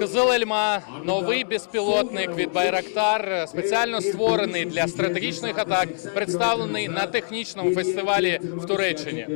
Кизилельма новий безпілотник від Байрактар, спеціально створений для стратегічних атак, представлений на технічному фестивалі в Туреччині.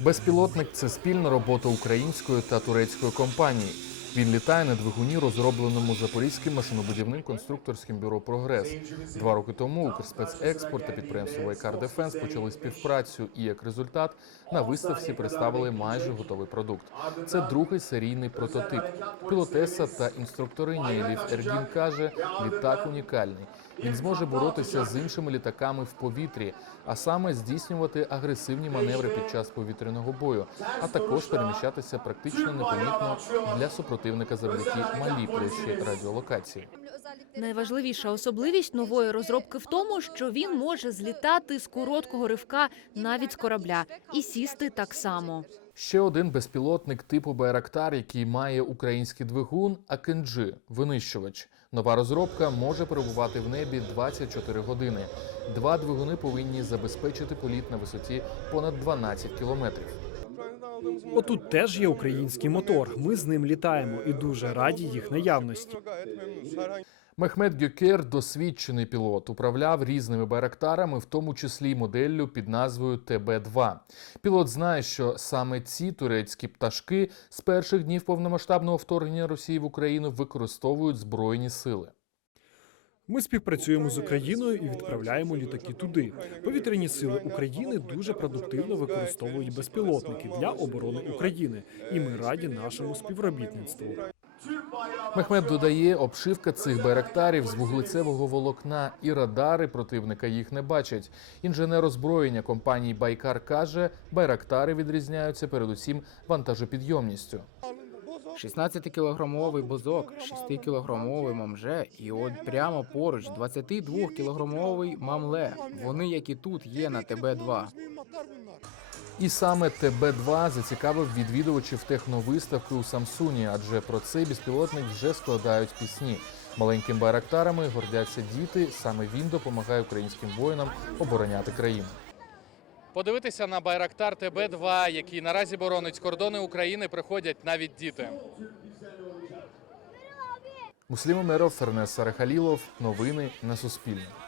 Безпілотник це спільна робота української та турецької компанії. Він літає на двигуні, розробленому запорізьким машинобудівним конструкторським бюро Прогрес. Два роки тому Укрспецекспорт та підприємство Вайкар Дефенс почали співпрацю, і як результат на виставці представили майже готовий продукт. Це другий серійний прототип. Пілотеса та інструкториня Еліф Ергін каже, літак унікальний. Він зможе боротися з іншими літаками в повітрі, а саме здійснювати агресивні маневри під час повітряного бою, а також переміщатися практично непомітно для супротивника завдяки малій площі радіолокації. Найважливіша особливість нової розробки в тому, що він може злітати з короткого ривка навіть з корабля і сісти так само. Ще один безпілотник типу Байрактар, який має український двигун, Акенджи винищувач. Нова розробка може перебувати в небі 24 години. Два двигуни повинні забезпечити політ на висоті понад 12 кілометрів. Отут теж є український мотор. Ми з ним літаємо і дуже раді їх наявності. Мехмед Гюкер, досвідчений пілот, управляв різними байрактарами, в тому числі моделлю під назвою ТБ-2. Пілот знає, що саме ці турецькі пташки з перших днів повномасштабного вторгнення Росії в Україну використовують збройні сили. Ми співпрацюємо з Україною і відправляємо літаки туди. Повітряні сили України дуже продуктивно використовують безпілотники для оборони України, і ми раді нашому співробітництву. Мехмед додає, обшивка цих байрактарів з вуглецевого волокна і радари противника їх не бачать. Інженер озброєння компанії Байкар каже, байрактари відрізняються передусім вантажопідйомністю. 16-кілограмовий бузок, 6-кілограмовий мамже, і от прямо поруч 22-кілограмовий мамле. Вони, як і тут, є на ТБ-2. І саме ТБ-2 зацікавив відвідувачів техновиставки у Самсуні, адже про цей безпілотник вже складають пісні. Маленьким байрактарами гордяться діти. Саме він допомагає українським воїнам обороняти країну. Подивитися на Байрактар ТБ-2, який наразі боронить кордони України, приходять навіть діти. Муслім Умеров, Фернес Сарахалілов. Новини на Суспільному.